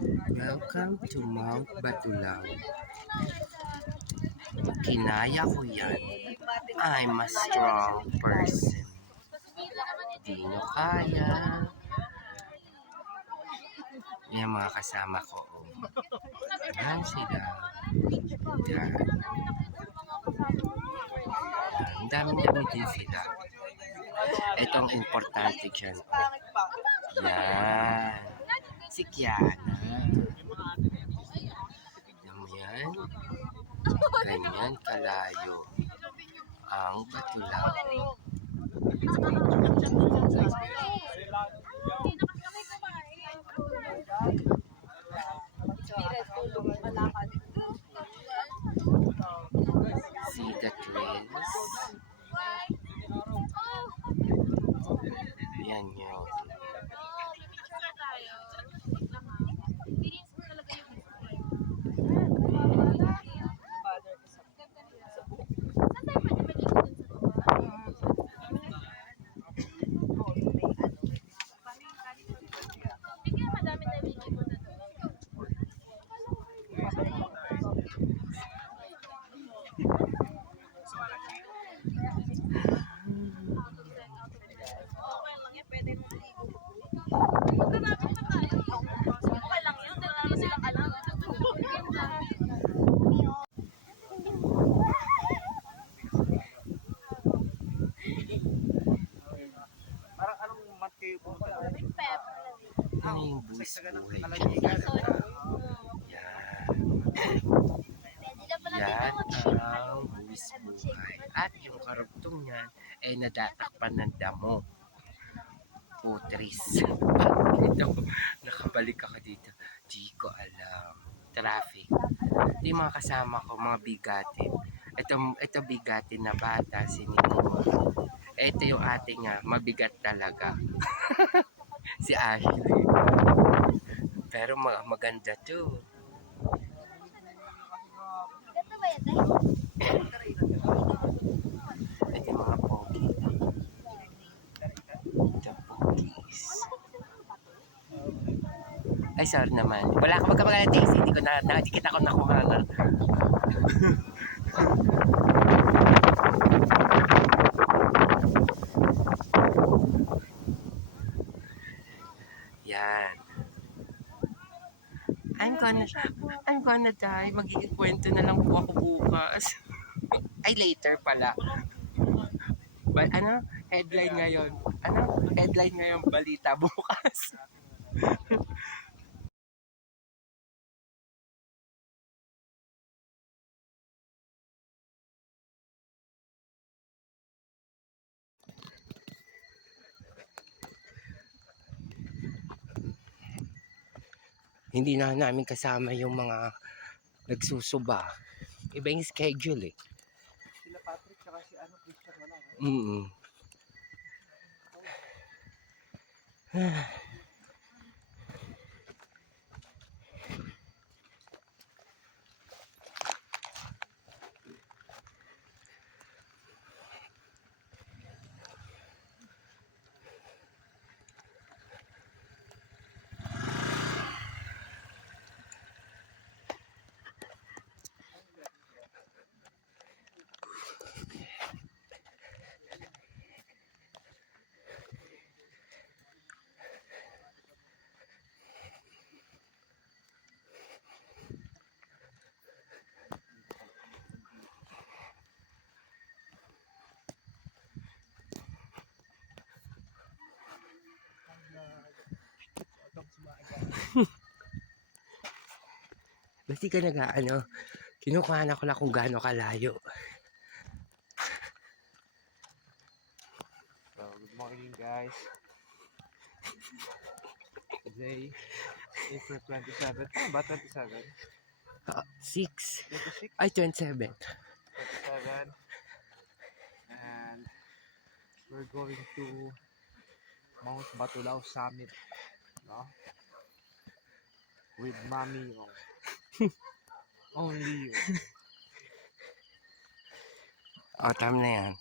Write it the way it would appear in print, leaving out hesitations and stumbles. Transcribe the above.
Welcome to Mount Batulaw. Kinaya ko yan. I'm a strong person. Di nyo kaya. Yan mga kasama ko. Yan sila. Yan. Ang dami-dami din sila. Itong importante dyan. Yan. Si Kiana. Yan. Ganyan kalayo ang Batulaw. See the trails? Yan yun. Ano yung buwis buhay? Yan ang buwis buhay. At yung karugtong niyan ay nadatakpan ng damo. Putris. Ito, nakabalik ako dito. Di ko alam. Traffic. Ito yung mga kasama ko, mga bigatin. Ito bigatin na bata, si Nicole. Ito yung ating mabigat talaga. Si Ashley. Pero maganda to. Ito yung mga pogi. Ito pogis. Ay, sorry naman. Wala ka magkapagalatis. Hindi ko nakikita ko nakuha na. Yan. I'm gonna die. Magiging kwento na lang po ako bukas. Ay, later pala. Headline ngayon? Headline ngayon, balita bukas. Hindi na namin kasama yung mga nagsusuba. Iba yung schedule eh. Sila Patrick saka si Christian wala. Basti ka kinukuha ko na kung gaano kalayo. So, good morning guys. Today, April 27. Ano ba 27? 6. 26? Ay, 27. 27. And we're going to Mount Batulaw Summit. No? With Mami Yong. Only you. O, tama na yan.